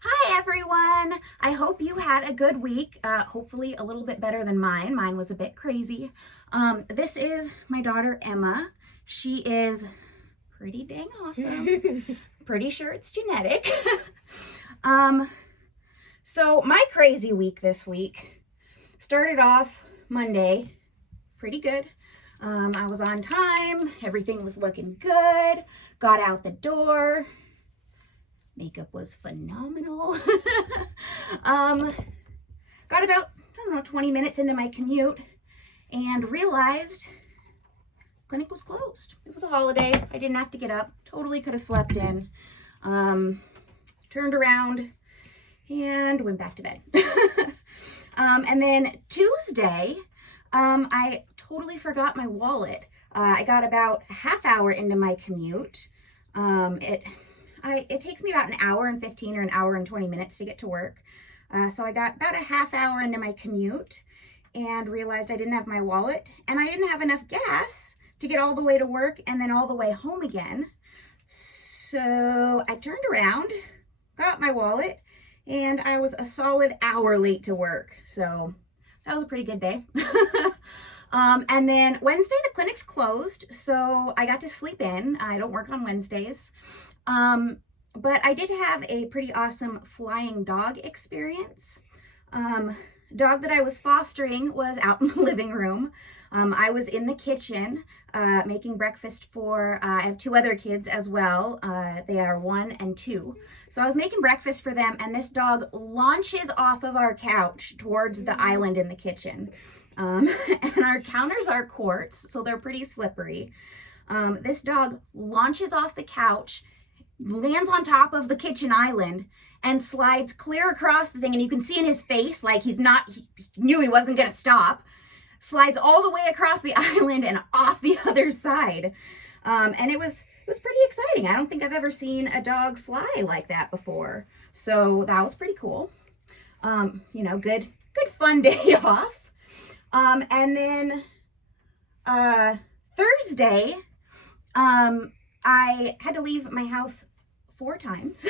Hi everyone! I hope you had a good week, hopefully a little bit better than mine. Mine was a bit crazy. This is my daughter Emma. She is pretty dang awesome. Pretty sure it's genetic. um, so my crazy week this week started off Monday pretty good. I was on time, everything was looking good, got out the door. Makeup was phenomenal. Got about, 20 minutes into my commute and realized clinic was closed. It was a holiday. I didn't have to get up. Totally could have slept in. Turned around and went back to bed. And then Tuesday, I totally forgot my wallet. I got about a half hour into my commute. It takes me about an hour and 15 or an hour and 20 minutes to get to work. So I got about a half hour into my commute and realized I didn't have my wallet and I didn't have enough gas to get all the way to work and then all the way home again. So I turned around, got my wallet, and I was a solid hour late to work. So that was a pretty good day. And then Wednesday, the clinic's closed, so I got to sleep in. I don't work on Wednesdays. But I did have a pretty awesome flying dog experience. Dog that I was fostering was out in the living room. I was in the kitchen making breakfast for, I have two other kids as well. They are 1 and 2. So I was making breakfast for them and this dog launches off of our couch towards the island in the kitchen. And our counters are quartz, so they're pretty slippery. This dog launches off the couch, lands on top of the kitchen island, and slides clear across the thing. And you can see in his face, like he knew he wasn't going to stop. Slides all the way across the island and off the other side. And it was pretty exciting. I don't think I've ever seen a dog fly like that before. So that was pretty cool. Good fun day off. And then Thursday, I had to leave my house 4 times.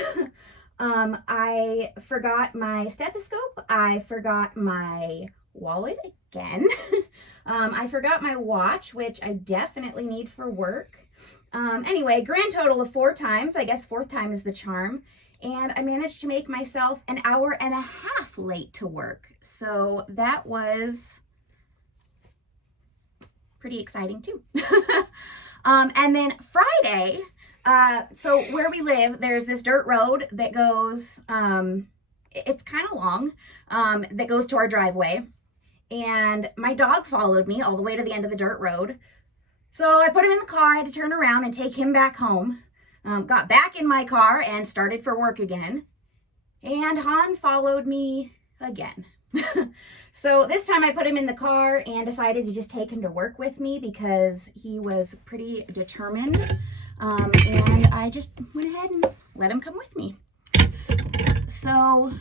I forgot my stethoscope. I forgot my wallet again. I forgot my watch, which I definitely need for work. Anyway, grand total of 4 times. I guess 4th time is the charm. And I managed to make myself an hour and a half late to work. So that was pretty exciting too. And then Friday, so where we live, there's this dirt road that goes, it's kind of long, that goes to our driveway. And my dog followed me all the way to the end of the dirt road. So I put him in the car, I had to turn around and take him back home. Got back in my car and started for work again. And Han followed me again. So this time I put him in the car and decided to just take him to work with me because he was pretty determined. And I just went ahead and let him come with me. So,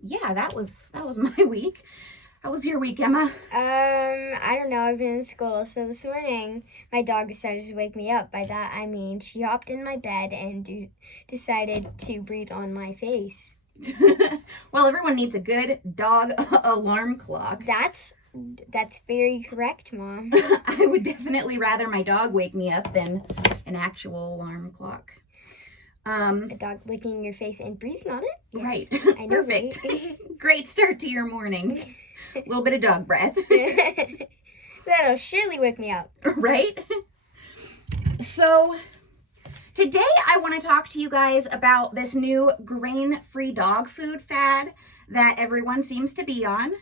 yeah, that was my week. How was your week, Emma? I don't know. I've been in school. So this morning, my dog decided to wake me up. By that, I mean she hopped in my bed and decided to breathe on my face. Well, everyone needs a good dog alarm clock. That's very correct, Mom. I would definitely rather my dog wake me up than an actual alarm clock. A dog licking your face and breathing on it? Yes, Right. I know, Perfect. Right? Great start to your morning. A little bit of dog breath. That'll surely wake me up. Right? So today I want to talk to you guys about this new grain-free dog food fad that everyone seems to be on.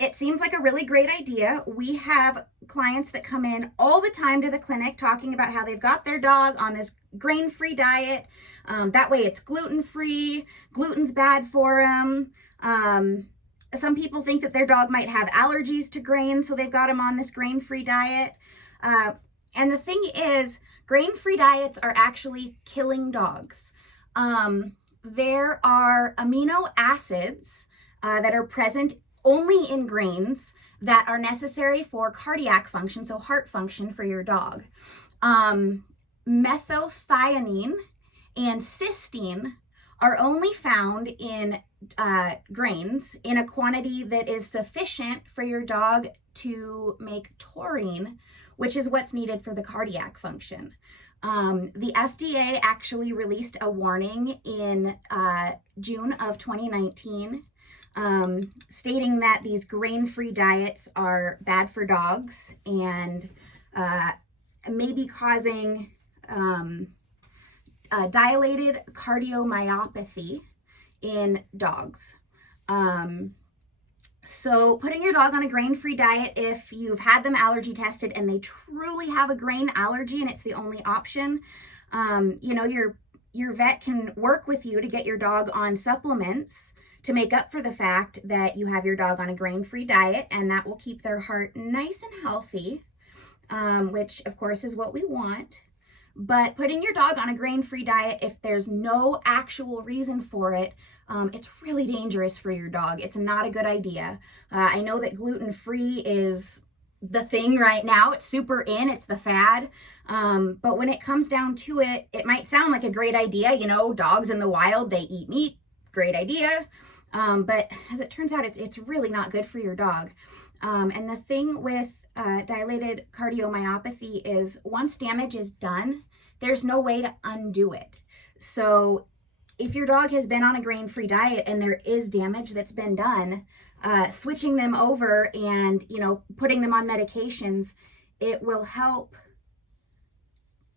It seems like a really great idea. We have clients that come in all the time to the clinic talking about how they've got their dog on this grain-free diet. That way it's gluten-free. Gluten's bad for them. Some people think that their dog might have allergies to grain, so they've got them on this grain-free diet. And the thing is, grain-free diets are actually killing dogs. There are amino acids that are present only in grains that are necessary for cardiac function, so heart function for your dog. Methionine and cysteine are only found in grains in a quantity that is sufficient for your dog to make taurine, which is what's needed for the cardiac function. The FDA actually released a warning in June of 2019 stating that these grain-free diets are bad for dogs and may be causing dilated cardiomyopathy in dogs. So putting your dog on a grain-free diet, if you've had them allergy tested and they truly have a grain allergy and it's the only option, your vet can work with you to get your dog on supplements to make up for the fact that you have your dog on a grain-free diet, and that will keep their heart nice and healthy, which of course is what we want. But putting your dog on a grain-free diet, if there's no actual reason for it, it's really dangerous for your dog. It's not a good idea. I know that gluten-free is the thing right now. It's super in, it's the fad. But when it comes down to it, it might sound like a great idea. Dogs in the wild, they eat meat. Great idea. But as it turns out, it's really not good for your dog. And the thing with dilated cardiomyopathy is once damage is done, there's no way to undo it. So if your dog has been on a grain-free diet and there is damage that's been done, switching them over and, putting them on medications, it will help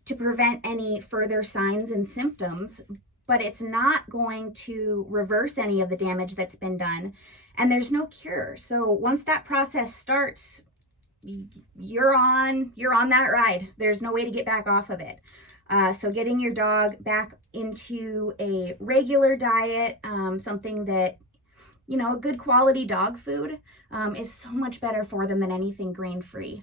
to prevent any further signs and symptoms, but it's not going to reverse any of the damage that's been done. And there's no cure. So once that process starts, you're on that ride. There's no way to get back off of it. So getting your dog back into a regular diet, something that, a good quality dog food, is so much better for them than anything grain-free.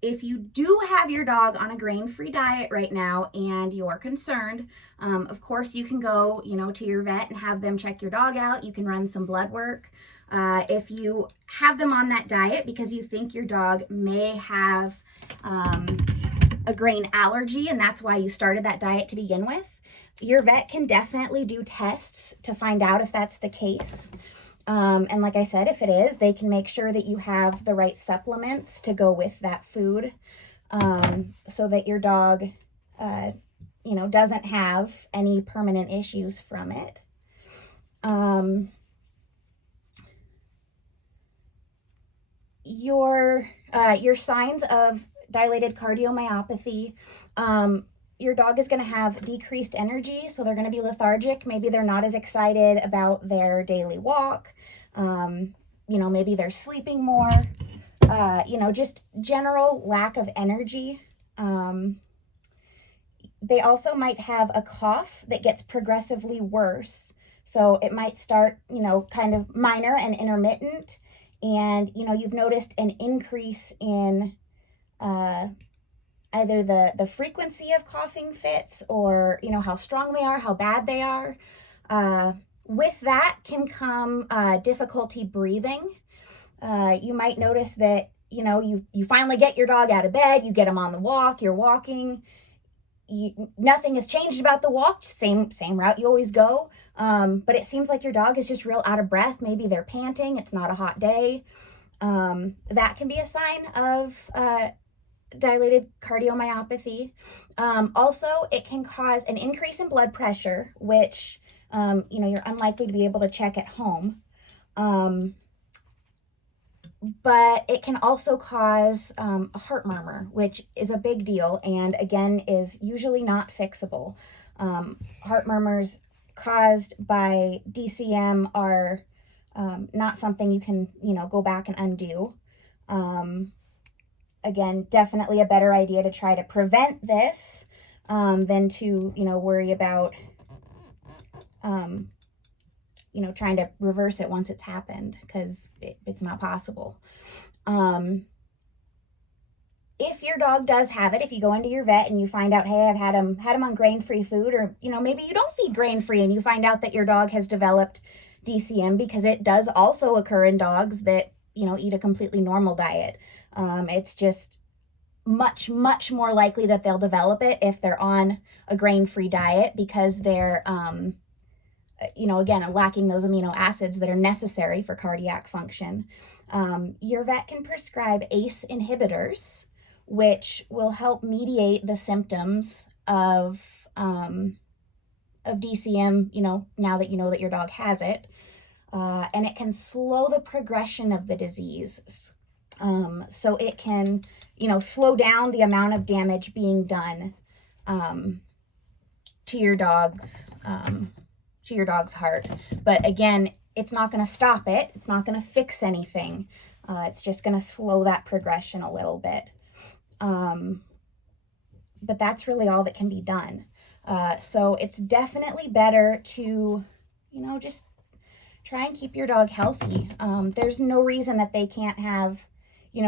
If you do have your dog on a grain-free diet right now and you're concerned, of course you can go, to your vet and have them check your dog out. You can run some blood work. If you have them on that diet because you think your dog may have a grain allergy and that's why you started that diet to begin with, your vet can definitely do tests to find out if that's the case. And like I said, if it is, they can make sure that you have the right supplements to go with that food, so that your dog, doesn't have any permanent issues from it. Your signs of dilated cardiomyopathy, your dog is going to have decreased energy, so they're going to be lethargic. Maybe they're not as excited about their daily walk. Maybe they're sleeping more. Just general lack of energy. They also might have a cough that gets progressively worse. So it might start, kind of minor and intermittent. And, you've noticed an increase in either the frequency of coughing fits or, how strong they are, how bad they are. With that can come difficulty breathing. You might notice that, you finally get your dog out of bed, you get him on the walk, you're walking. Nothing has changed about the walk, same route you always go. But it seems like your dog is just real out of breath. Maybe they're panting, it's not a hot day. That can be a sign of dilated cardiomyopathy. Also, it can cause an increase in blood pressure, which, you're unlikely to be able to check at home. But it can also cause a heart murmur, which is a big deal and, again, is usually not fixable. Heart murmurs caused by DCM are not something you can, go back and undo. Again, definitely a better idea to try to prevent this than to, worry about, trying to reverse it once it's happened, because it's not possible. If your dog does have it, if you go into your vet and you find out, hey, I've had him on grain-free food, or, maybe you don't feed grain-free and you find out that your dog has developed DCM, because it does also occur in dogs that, eat a completely normal diet. It's just much, much more likely that they'll develop it if they're on a grain-free diet, because they're, again, lacking those amino acids that are necessary for cardiac function. Your vet can prescribe ACE inhibitors, which will help mediate the symptoms of DCM, now that you know that your dog has it. And it can slow the progression of the disease. So it can, slow down the amount of damage being done to your dog's heart. But again, it's not going to stop it. It's not going to fix anything. It's just going to slow that progression a little bit. But that's really all that can be done. So it's definitely better to, just try and keep your dog healthy. There's no reason that they can't have,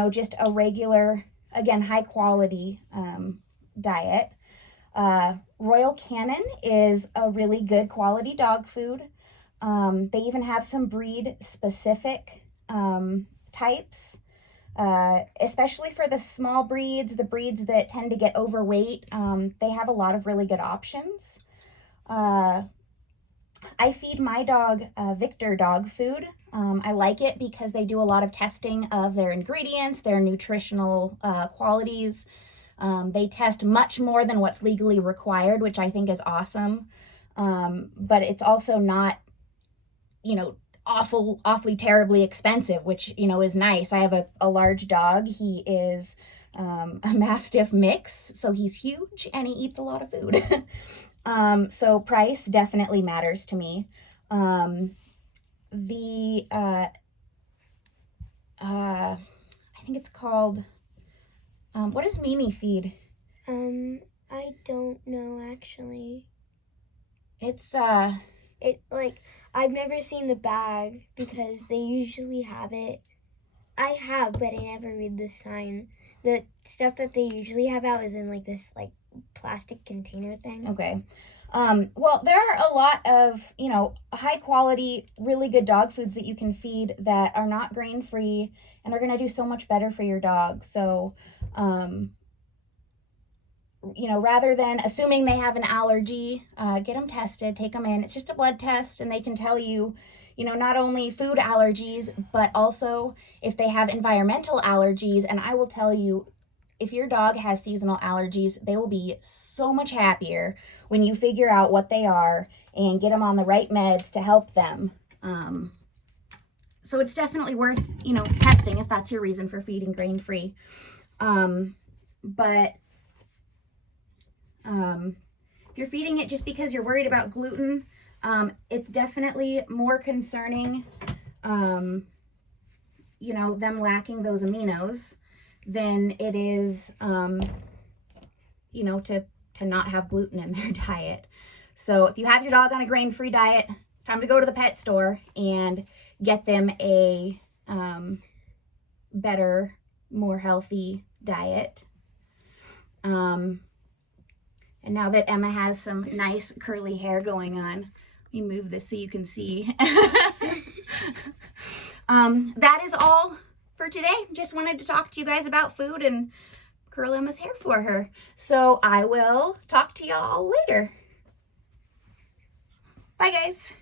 just a regular, again, high quality diet. Royal Canin is a really good quality dog food. They even have some breed specific types, especially for the small breeds, the breeds that tend to get overweight. They have a lot of really good options. I feed my dog Victor dog food. I like it because they do a lot of testing of their ingredients, their nutritional qualities. They test much more than what's legally required, which I think is awesome. But it's also not, awfully terribly expensive, which, is nice. I have a large dog. He is a Mastiff mix, so he's huge and he eats a lot of food. So price definitely matters to me. I think it's called, what does Mimi feed? I don't know actually. It's, I've never seen the bag because they usually have it. I have, but I never read the sign. The stuff that they usually have out is in this plastic container thing. Okay. Well, there are a lot of, high quality, really good dog foods that you can feed that are not grain free and are going to do so much better for your dog. So, rather than assuming they have an allergy, get them tested, take them in. It's just a blood test and they can tell you, not only food allergies, but also if they have environmental allergies. And I will tell you, if your dog has seasonal allergies, they will be so much happier when you figure out what they are and get them on the right meds to help them. So it's definitely worth, testing if that's your reason for feeding grain-free. But if you're feeding it just because you're worried about gluten, it's definitely more concerning, them lacking those aminos than it is, to not have gluten in their diet. So if you have your dog on a grain-free diet, time to go to the pet store and get them a better, more healthy diet. And now that Emma has some nice curly hair going on, let me move this so you can see. That is all for today. Just wanted to talk to you guys about food and curl Emma's hair for her. So I will talk to y'all later. Bye, guys.